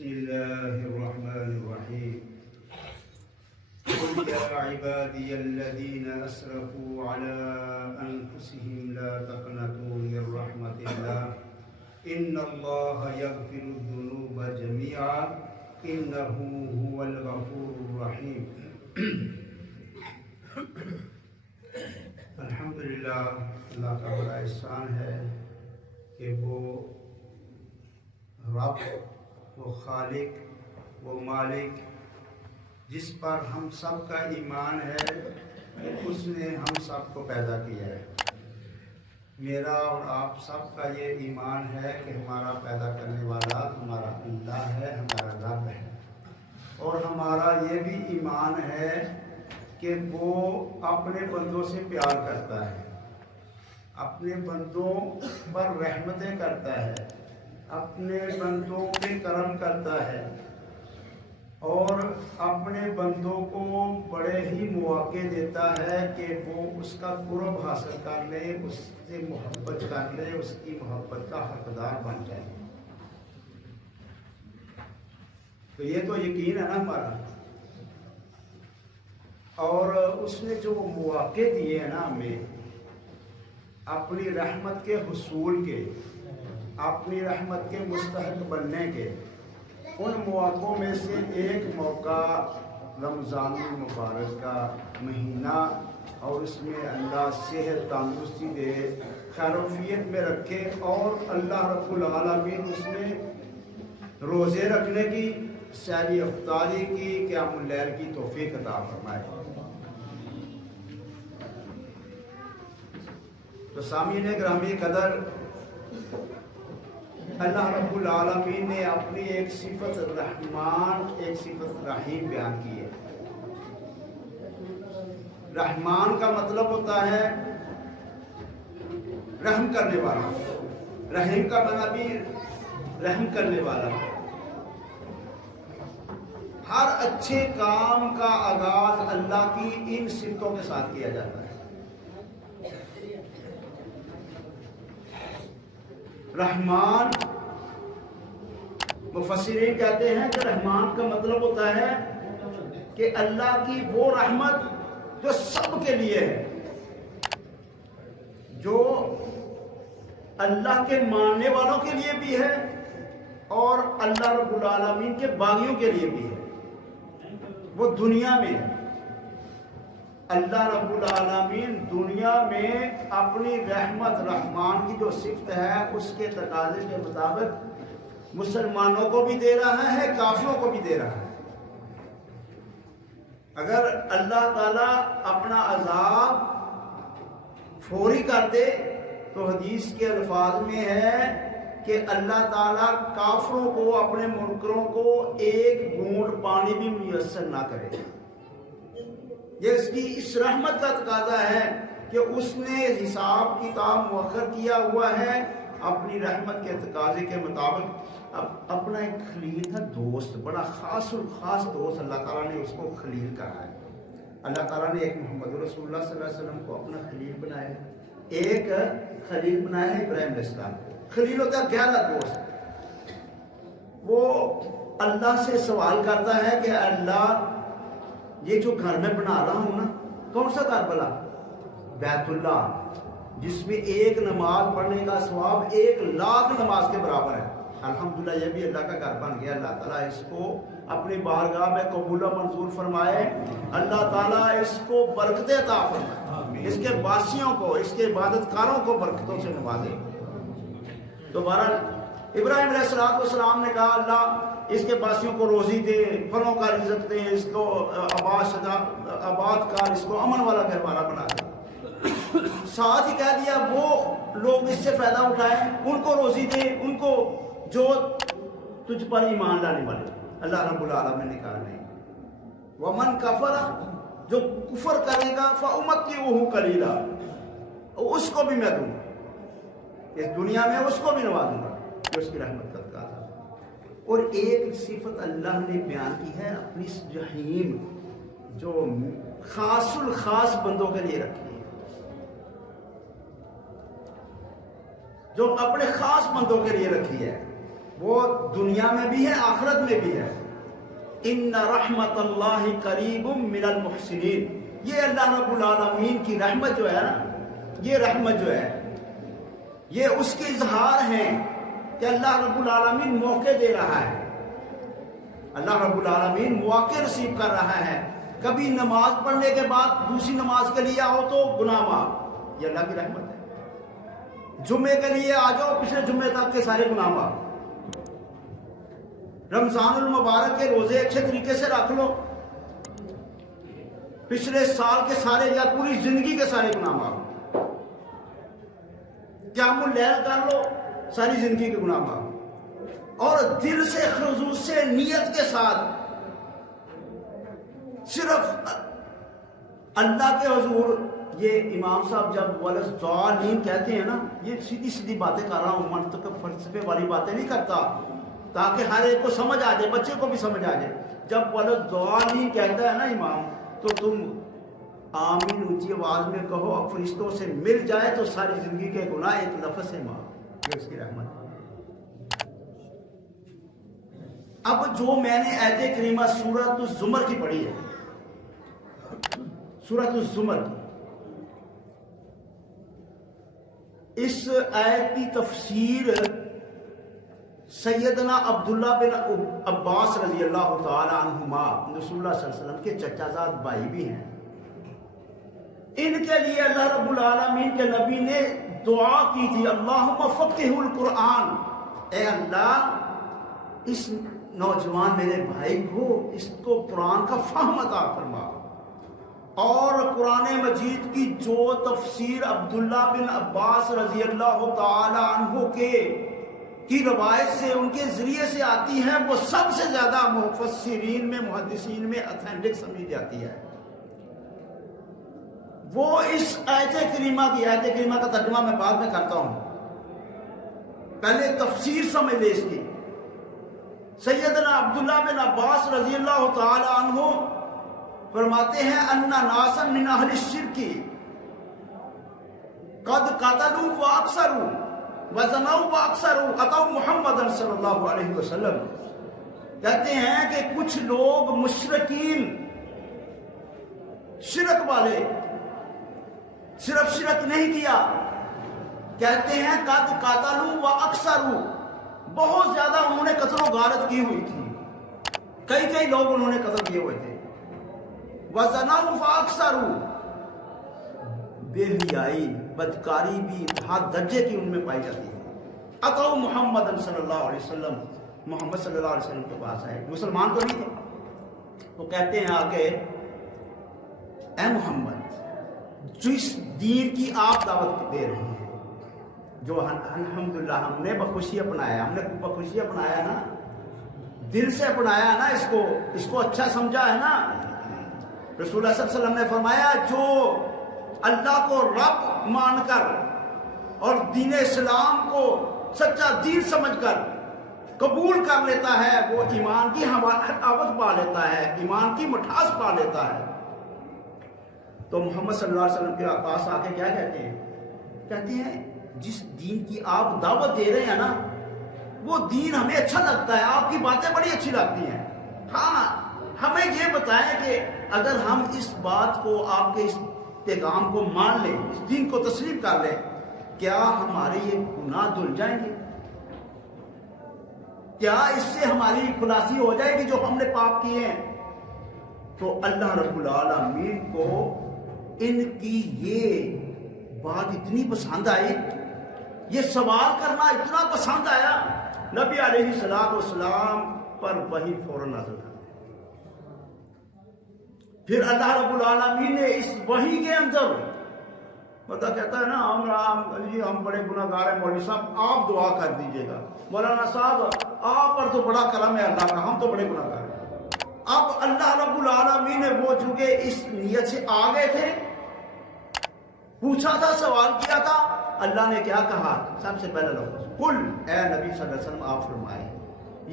بسم الله الرحمن الرحيم قل يا عبادي الذين أسرفوا على أنفسهم لا تقنطوا من رحمة الله إن الله يغفر الذنوب جميعا إنه هو الغفور الرحيم الحمدللہ اللہ کا بڑا احسان ہے کہ وہ رب، وہ خالق، وہ مالک جس پر ہم سب کا ایمان ہے کہ اس نے ہم سب کو پیدا کیا ہے۔ میرا اور آپ سب کا یہ ایمان ہے کہ ہمارا پیدا کرنے والا ہمارا اللہ ہے، ہمارا رب ہے، اور ہمارا یہ بھی ایمان ہے کہ وہ اپنے بندوں سے پیار کرتا ہے، اپنے بندوں پر رحمتیں کرتا ہے، اپنے بندوں پہ کرم کرتا ہے، اور اپنے بندوں کو بڑے ہی مواقع دیتا ہے کہ وہ اس کا قرب حاصل کر لے، اس سے محبت کر لے، اس کی محبت کا حقدار بن جائے۔ تو یہ تو یقین ہے نا ہمارا، اور اس نے جو مواقع دیے ہیں نا ہمیں اپنی رحمت کے حصول کے، اپنی رحمت کے مستحق بننے کے، ان مواقعوں میں سے ایک موقع رمضان المبارک کا مہینہ، اور اس میں اللہ صحت تندرستی دے، خیر و عافیت میں رکھے، اور اللہ رب العالمین اس میں روزے رکھنے کی، سحری افطاری کی، قیام اللیل کی توفیق عطا فرمائے۔ تو سامعین گرامی قدر، اللہ رب العالمین نے اپنی ایک صفت رحمان، ایک صفت رحیم بیان کی ہے۔ رحمان کا مطلب ہوتا ہے رحم کرنے والا، رحیم کا معنی بھی رحم کرنے والا۔ ہر اچھے کام کا آغاز اللہ کی ان صفتوں کے ساتھ کیا جاتا ہے۔ رحمان، مفسرین کہتے ہیں کہ رحمان کا مطلب ہوتا ہے کہ اللہ کی وہ رحمت جو سب کے لیے ہے، جو اللہ کے ماننے والوں کے لیے بھی ہے اور اللہ رب العالمین کے باغیوں کے لیے بھی ہے۔ وہ دنیا میں ہے، اللہ رب العالمین دنیا میں اپنی رحمت، رحمان کی جو صفت ہے اس کے تقاضے کے مطابق مسلمانوں کو بھی دے رہا ہے، کافروں کو بھی دے رہا ہے۔ اگر اللہ تعالیٰ اپنا عذاب فوری کر دے تو حدیث کے الفاظ میں ہے کہ اللہ تعالیٰ کافروں کو، اپنے منکروں کو ایک بوند پانی بھی میسر نہ کرے۔ یہ اس کی اس رحمت کا تقاضا ہے کہ اس نے حساب کتاب مؤخر کیا ہوا ہے اپنی رحمت کے تقاضے کے مطابق۔ اپنا ایک خلیل تھا، دوست، بڑا خاص الخاص دوست، اللہ تعالیٰ نے اس کو خلیل کہا ہے۔ اللہ تعالیٰ نے ایک محمد رسول اللہ صلی اللہ علیہ وسلم کو اپنا خلیل بنایا ہے، ایک خلیل بنایا ہے ابراہیم علیہ السلام۔ خلیل ہوتا ہے گہرا دوست، وہ اللہ سے سوال کرتا ہے کہ اللہ، یہ جو گھر میں بنا رہا ہوں نا، کون سا گھر بنا؟ بیت اللہ، جس میں ایک نماز پڑھنے کا ثواب 1,00,000 نماز کے برابر ہے۔ الحمدللہ یہ بھی اللہ کا گھر بن گیا۔ اللہ تعالیٰ اس کو اپنی بارگاہ میں قبول و منظور فرمائے، اللہ تعالیٰ اس کو برکتیں عطا فرمائے، اس کے باسیوں کو، اس کے عبادت کاروں کو برکتوں سے نوازے۔ تو بہرحال ابراہیم علیہ السلام نے کہا اللہ اس کے باسیوں کو روزی دے، پھلوں کا رزق دے، اس کو آباد کر، اس کو امن والا گھر والا بنا دے۔ ساتھ ہی کہہ دیا وہ لوگ اس سے فائدہ اٹھائیں، ان کو روزی دے، ان کو جو تجھ پر ایمان لانے والے۔ اللہ رب العالمین نے کہا نہیں، ومن کفر، جو کفر کرے گا فأمتعہ قلیلا، اس کو بھی میں دوں گا، اس دنیا میں اس کو بھی نوازوں گا، یہ اس کی رحمت کا تقاضا۔ اور ایک صفت اللہ نے بیان کی ہے اپنی جحیم، جو خاص الخاص بندوں کے لیے رکھی ہے، جو اپنے خاص بندوں کے لیے رکھی ہے۔ وہ دنیا میں بھی ہے آخرت میں بھی ہے. ان رحمت اللہ قریب من المحسنین. یہ اللہ رب العالمین کی رحمت جو ہے نا، یہ رحمت جو ہے یہ اس کے اظہار ہیں کہ اللہ رب العالمین موقع دے رہا ہے، اللہ رب العالمین مواقع نصیب کر رہا ہے. کبھی نماز پڑھنے کے بعد دوسری نماز کے لیے آؤ تو گناہ معاف، یہ اللہ کی رحمت ہے. جمعے کے لیے آ جاؤ، پچھلے جمعے تک کے سارے گناہ معاف. رمضان المبارک کے روزے اچھے طریقے سے رکھ لو، پچھلے سال کے سارے یا پوری زندگی کے سارے گناہ معاف. قیام اللیل کر لو، ساری زندگی کے گناہ معاف. اور دل سے خضوع سے نیت کے ساتھ صرف اللہ کے حضور. یہ امام صاحب جب والضالین کہتے ہیں نا، یہ سیدھی سیدھی باتیں کر رہا ہوں، منطق فلسفے والی باتیں نہیں کرتا، تاکہ ہر ایک کو سمجھ آ جائے، بچے کو بھی سمجھ آ جائے. جب والضالین کہتا ہے نا امام، تو تم آمین اونچی آواز میں کہو، اب فرشتوں سے مل جائے تو ساری زندگی کے گناہ ایک لفظ سے معاف. یہ اس کی رحمت ہے. اب جو میں نے آیت کریمہ سورۃ الزمر کی پڑھی ہے، سورۃ الزمر کی، اس آیت کی تفسیر سیدنا عبداللہ بن عباس رضی اللہ تعالی عنہما، رسول اللہ صلی اللہ علیہ وسلم کے چچا زاد بھائی بھی ہیں. ان کے لیے اللہ رب العالمین کے نبی نے دعا کی تھی، اللہم فقہ القرآن، اے اللہ اس نوجوان میرے بھائی کو، اس کو قرآن کا فہم عطا فرما. اور قرآن مجید کی جو تفسیر عبداللہ بن عباس رضی اللہ تعالی عنہ کی روایت سے، ان کے ذریعے سے آتی ہے، وہ سب سے زیادہ مفسرین میں، محدثین میں اتھینٹک سمجھی جاتی ہے. وہ اس آیت کریمہ کی، آیت کریمہ کا ترجمہ میں بعد میں کرتا ہوں، پہلے تفسیر سمجھ لے اس کی. سیدنا عبداللہ بن عباس رضی اللہ تعالی عنہ فرماتے ہیں، ان ناسا من اہل الشرک قد قتلوا واکثروا وزنوا واکثروا اتوا محمد صلی اللہ علیہ وسلم. کہتے ہیں کہ کچھ لوگ مشرکین، شرک والے، صرف شرک نہیں کیا، کہتے ہیں قد قتلوا واکثروا، بہت زیادہ انہوں نے قتل و غارت کی ہوئی تھی، کئی لوگ انہوں نے قتل کیے ہوئے تھے. وَزَنَوْا فَأَكْثَرُوا، بے حیائی، بدکاری بھی حد درجے کی ان میں پائی جاتی ہے. اتوا محمد صلی اللہ علیہ وسلم، محمد صلی اللہ علیہ وسلم کے پاس آئے، مسلمان تو نہیں تھے. وہ کہتے ہیں آگے، اے محمد، جس دین کی آپ دعوت دے رہے ہیں، جو الحمدللہ ہم نے بخوشی اپنایا، ہم نے بخوشی اپنایا نا، دل سے اپنایا نا، اس کو اچھا سمجھا ہے نا. رسول اللہ صلی اللہ علیہ وسلم نے فرمایا، جو اللہ کو رب مان کر اور دین اسلام کو سچا دین سمجھ کر قبول کر لیتا ہے، وہ ایمان کی حلاوت پا لیتا ہے، ایمان کی مٹھاس پا لیتا ہے. تو محمد صلی اللہ علیہ وسلم کے پاس آ کے کیا کہتے ہیں؟ کہتے ہیں جس دین کی آپ دعوت دے رہے ہیں نا، وہ دین ہمیں اچھا لگتا ہے، آپ کی باتیں بڑی اچھی لگتی ہیں. ہاں، ہمیں یہ بتائیں کہ اگر ہم اس بات کو، آپ کے اس پیغام کو مان لیں، اس دین کو تسلیم کر لیں، کیا ہمارے یہ گناہ دھل جائیں گے؟ کیا اس سے ہماری خلاصی ہو جائے گی جو ہم نے پاپ کیے ہیں؟ تو اللہ رب العالمین کو ان کی یہ بات اتنی پسند آئی، یہ سوال کرنا اتنا پسند آیا، نبی علیہ الصلوۃ والسلام پر وحی فوراً نازل کر. پھر اللہ رب العالمین نے اس وحی کے اندر، پتہ کہتا ہے نا، ہم بڑے گناہ گار ہیں، مولوی صاحب آپ دعا کر دیجئے گا، مولانا صاحب آپ پر تو بڑا کرم ہے اللہ کا، ہم تو بڑے گناہ گار ہیں. اب اللہ رب العالمین نے وہ چونکہ اس نیت سے آ گئے تھے، پوچھا تھا، سوال کیا تھا، اللہ نے کیا کہا؟ سب سے پہلا لفظ قل، اے نبی صلی اللہ علیہ وسلم آپ فرمائیں،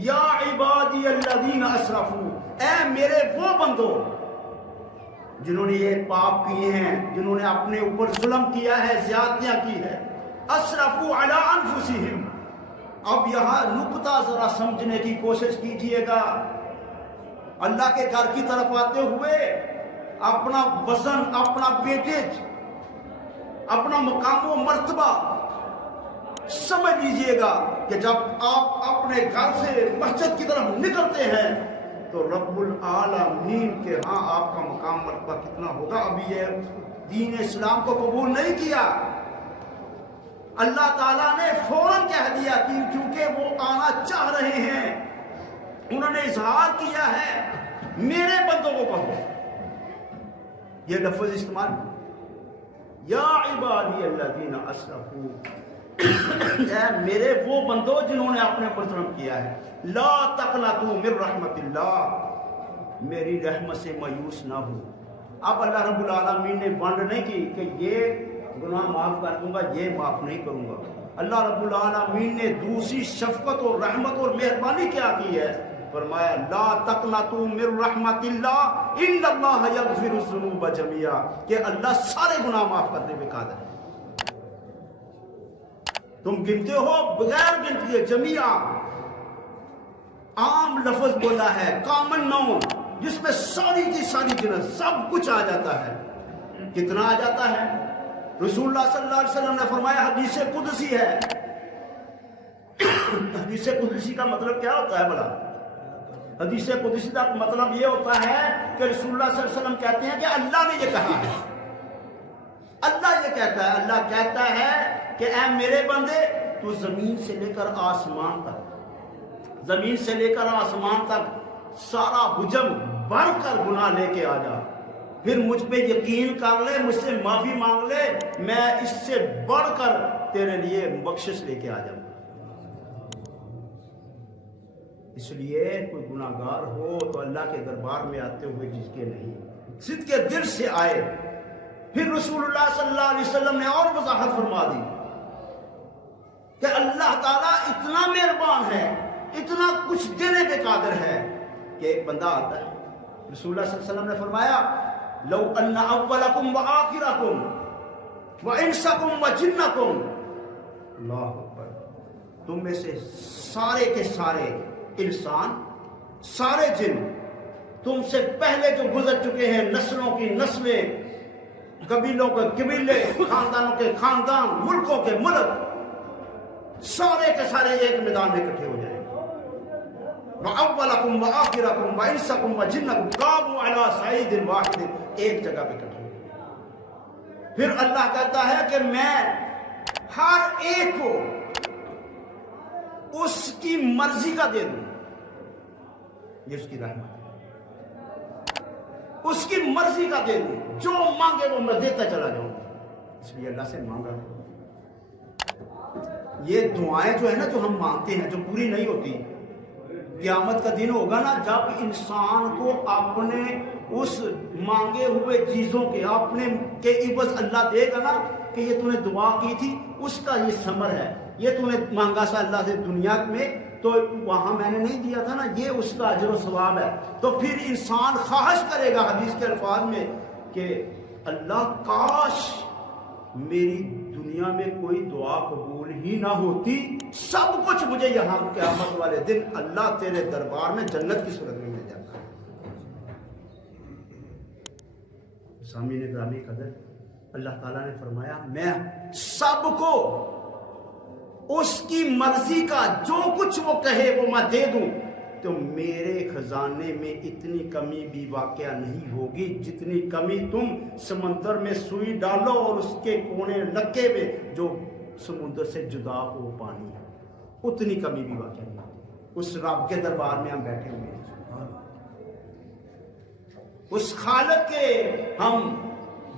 یا عبادی الذین اسرفوا، اے میرے وہ بندو جنہوں نے یہ پاپ کیے ہیں، جنہوں نے اپنے اوپر ظلم کیا ہے، زیادتیاں کی ہے، اسرفوا علی انفسہم، اب یہاں نقطہ ذرا سمجھنے کی کوشش کیجئے گا. اللہ کے گھر کی طرف آتے ہوئے اپنا وزن، اپنا ویٹیج، اپنا مقام و مرتبہ سمجھ لیجئے گا کہ جب آپ اپنے گھر سے مسجد کی طرف نکلتے ہیں تو رب العالمین کے ہاں آپ کا مقام مرتبہ کتنا ہوگا. ابھی یہ دین اسلام کو قبول نہیں کیا، اللہ تعالیٰ نے فوراً کہہ دیا کہ چونکہ وہ آنا چاہ رہے ہیں، انہوں نے اظہار کیا ہے میرے بندوں کو کہو. یہ لفظ استعمال، یا عبادی الذین اسرفوا، اے میرے وہ بندو جنہوں نے اپنے پر ظلم کیا ہے، لا تقنطوا من رحمت اللہ، میری رحمت سے مایوس نہ ہو. اب اللہ رب العالمین نے بانڈ نہیں کی کہ یہ گناہ معاف کر دوں گا، یہ معاف نہیں کروں گا. اللہ رب العالمین نے دوسری شفقت اور رحمت اور مہربانی کیا کی ہے، فرمایا لا تقنطوا من رحمت اللہ ان اللہ یغفر الذنوب جميعا، کہ اللہ سارے گناہ معاف کرنے میں قادر ہے. تم گنتے ہو بغیر گنتی، جميعا عام لفظ بولا ہے، کامن ناؤن جس میں ساری کی ساری جنس سب کچھ آ جاتا ہے. کتنا آ جاتا ہے؟ رسول اللہ صلی اللہ علیہ وسلم نے فرمایا حدیث قدسی ہے. حدیث قدسی کا مطلب کیا ہوتا ہے بھلا؟ حدیث قدسی کا مطلب یہ ہوتا ہے کہ رسول اللہ صلی اللہ علیہ وسلم کہتے ہیں کہ اللہ نے یہ کہا ہے. اللہ یہ کہتا ہے، اللہ کہتا ہے کہ اے میرے بندے تو زمین سے لے کر آسمان تک، زمین سے لے کر آسمان تک سارا حجم بھر کر گناہ لے کے آ جا، پھر مجھ پہ یقین کر لے، مجھ سے معافی مانگ لے، میں اس سے بڑھ کر تیرے لیے بخشش لے کے آ جاؤں. اس لیے کوئی گناہ گار ہو تو اللہ کے دربار میں آتے ہوئے جس کے نہیں، صدق کے دل سے آئے. پھر رسول اللہ صلی اللہ علیہ وسلم نے اور وضاحت فرما دی کہ اللہ تعالیٰ اتنا مہربان ہے، اتنا کچھ دینے پہ قادر ہے کہ ایک بندہ آتا ہے، رسول اللہ صلی اللہ علیہ وسلم نے فرمایا لو ان اولکم و آخرکم و انسکم و جنکم، اللہ اکبر، تم میں سے سارے کے سارے انسان، سارے جن، تم سے پہلے جو گزر چکے ہیں، نسلوں کی نسلیں، قبیلوں کے قبیلے، خاندانوں کے خاندان، ملکوں کے ملک، سارے کے سارے ایک میدان میں اکٹھے ہو جائیں. وَأَوَّلَكُمْ وَآخِرَكُمْ وَإِنسَكُمْ وَجِنَّكُمْ قَامُوا عَلَىٰ صَعِيدٍ وَاحِدٍ، ایک جگہ پہ اکٹھے ہو. پھر اللہ کہتا ہے کہ میں ہر ایک کو اس کی مرضی کا دے دوں. یہ اس کی رحمت ہے، اس کی مرضی کا دے دوں، جو مانگے وہ میں دیتا چلا جاؤں. اس لیے اللہ سے مانگا. یہ دعائیں جو ہے نا جو ہم مانگتے ہیں جو پوری نہیں ہوتی، قیامت کا دن ہوگا نا جب انسان کو اپنے اس مانگے ہوئے چیزوں کے اپنے کے عوض اللہ دے گا نا کہ یہ تو نے دعا کی تھی، اس کا یہ ثمر ہے، یہ تو نے مانگا سا اللہ سے دنیا میں تو وہاں میں نے نہیں دیا تھا نا، یہ اس کا اجر و ثواب ہے. تو پھر انسان خواہش کرے گا حدیث کے الفاظ میں کہ اللہ کاش میری دنیا میں کوئی دعا قبول ہی نہ ہوتی، سب کچھ مجھے یہاں قیامت والے دن اللہ تیرے دربار میں جنت کی صورت میں مل جاتا ہے. سامعین گرامی قدر، اللہ تعالیٰ نے فرمایا میں سب کو اس کی مرضی کا جو کچھ وہ کہے وہ میں دے دوں. تو میرے خزانے میں اتنی کمی بھی واقعہ نہیں ہوگی جتنی کمی تم سمندر میں سوئی ڈالو اور اس کے کونے نکے میں جو سمندر سے جدا ہو پانی ہے، اتنی کمی بھی واقعہ نہیں ہوگی. اس رب کے دربار میں ہم بیٹھے ہوئے ہیں، اس خالق کے ہم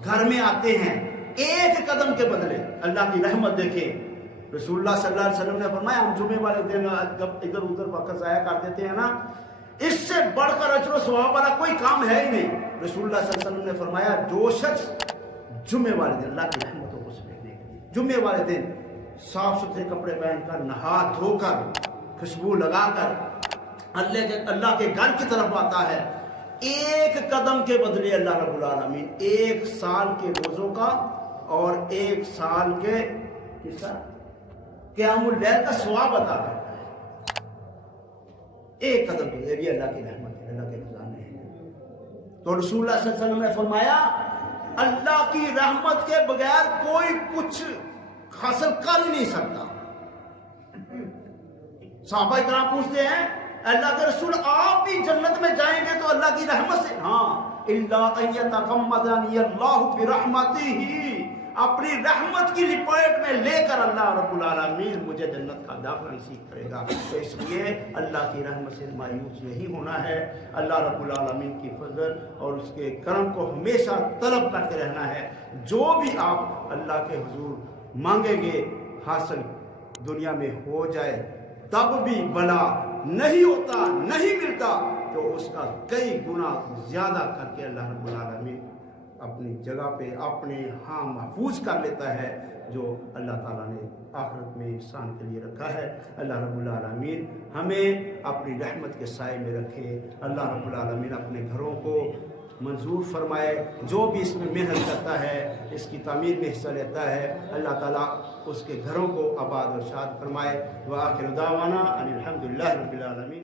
گھر میں آتے ہیں، ایک قدم کے بدلے اللہ کی رحمت دیکھیں. رسول اللہ صلی اللہ علیہ وسلم نے فرمایا ہم جمعے والے دن جب ادھر ادھر وقت ضائع کر دیتے ہیں نا، اس سے بڑھ کر اجر و ثواب والا کوئی کام ہے ہی نہیں. رسول اللہ صلی اللہ علیہ وسلم نے فرمایا جو شخص جمعے والے دن اللہ کی رحمتوں کو سمیٹنے کے لیے جمعے والے دن صاف ستھرے کپڑے پہن کر، نہا دھو کر، خوشبو لگا کر اللہ کے گھر کی طرف آتا ہے، ایک قدم کے بدلے اللہ رب العالمین 1 سال کے روزوں کا اور 1 سال کے قیام اللیل کا ثواب عطا ہے. ایک قدم تو یہ بھی اللہ کی رحمت ہے، اللہ کے خزانے ہیں۔ تو رسول اللہ صلی اللہ علیہ وسلم نے فرمایا اللہ کی رحمت کے بغیر کوئی کچھ حاصل کر ہی نہیں سکتا۔ صحابہ کرام پوچھتے ہیں اللہ کے رسول آپ بھی جنت میں جائیں گے تو اللہ کی رحمت سے؟ ہاں، الا ان یتغمدنی اللہ برحمتہ، اپنی رحمت کی لپیٹ میں لے کر اللہ رب العالمین مجھے جنت کا داخلہ نصیب کرے گا۔ تو اس لیے اللہ کی رحمت سے مایوس نہیں ہونا ہے، اللہ رب العالمین کی فضل اور اس کے کرم کو ہمیشہ طلب کرتے رہنا ہے۔ جو بھی آپ اللہ کے حضور مانگیں گے حاصل دنیا میں ہو جائے، تب بھی بلا نہیں ہوتا، نہیں ملتا، تو اس کا کئی گنا زیادہ کر کے اللہ رب العالمین اپنی جگہ پہ اپنے ہاں محفوظ کر لیتا ہے جو اللہ تعالیٰ نے آخرت میں انسان کے لیے رکھا ہے۔ اللہ رب العالمین ہمیں اپنی رحمت کے سائے میں رکھے، اللہ رب العالمین اپنے گھروں کو منظور فرمائے، جو بھی اس میں محنت کرتا ہے، اس کی تعمیر میں حصہ لیتا ہے، اللہ تعالیٰ اس کے گھروں کو آباد و شاد فرمائے۔ وآخر دعوانا ان الحمد للہ رب العالمین۔